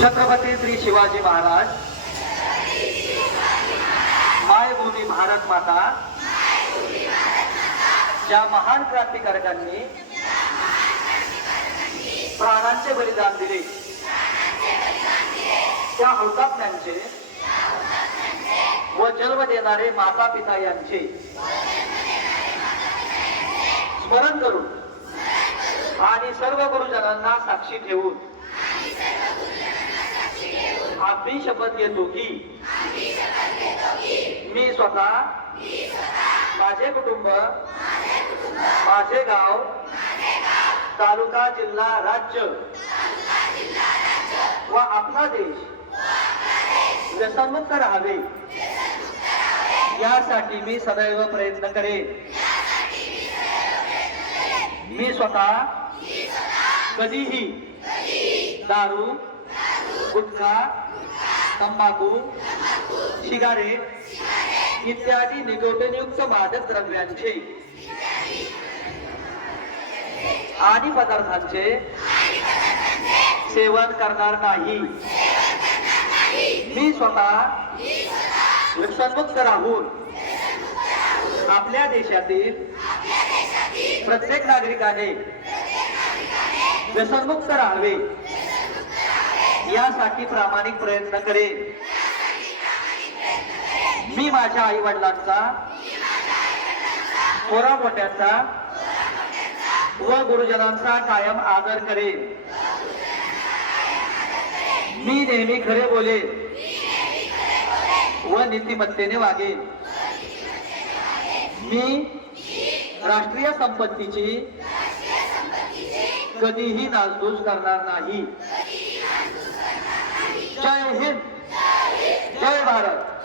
छत्रपती श्री शिवाजी महाराज. मायभूमी भारत माता. ज्या महान क्रांतिकारकांनी प्राणांचे बलिदान दिले. त्या हुतात्म्यांचे व जन्म देणारे माता पिता यांचे स्मरण करून आणि सर्व गुरुजनांना साक्षी ठेवून आम्ही शपथ घेतो की मी स्वतः माझे कुटुंब माझे गाव तालुका जिल्हा राज्य व आपला देश व्यसनमुक्त राहावे. यासाठी मी सदैव प्रयत्न करेन. मी स्वतः कधीही दारू गुटखा तंबाखू सिगारेट इत्यादी निकोटिनयुक्त मादक द्रव्यांचे आणि पदार्थांचे सेवन करणार नाही. मी स्वतः व्यसनमुक्त राहून आपल्या देशातील प्रत्येक नागरिकाने व्यसनमुक्त राहावे. यासाठी प्रामाणिक प्रयत्न करेन. मी माझ्या आई वडिलांचा थोरा मोठ्यांचा व गुरुजनांचा कायम आदर करेन. मी नेहमी खरे बोलेन व नीतिमत्तेने वागेन. मी राष्ट्रीय संपत्तीची कधीही नासधूस करणार नाही जय हिंद जय भारत.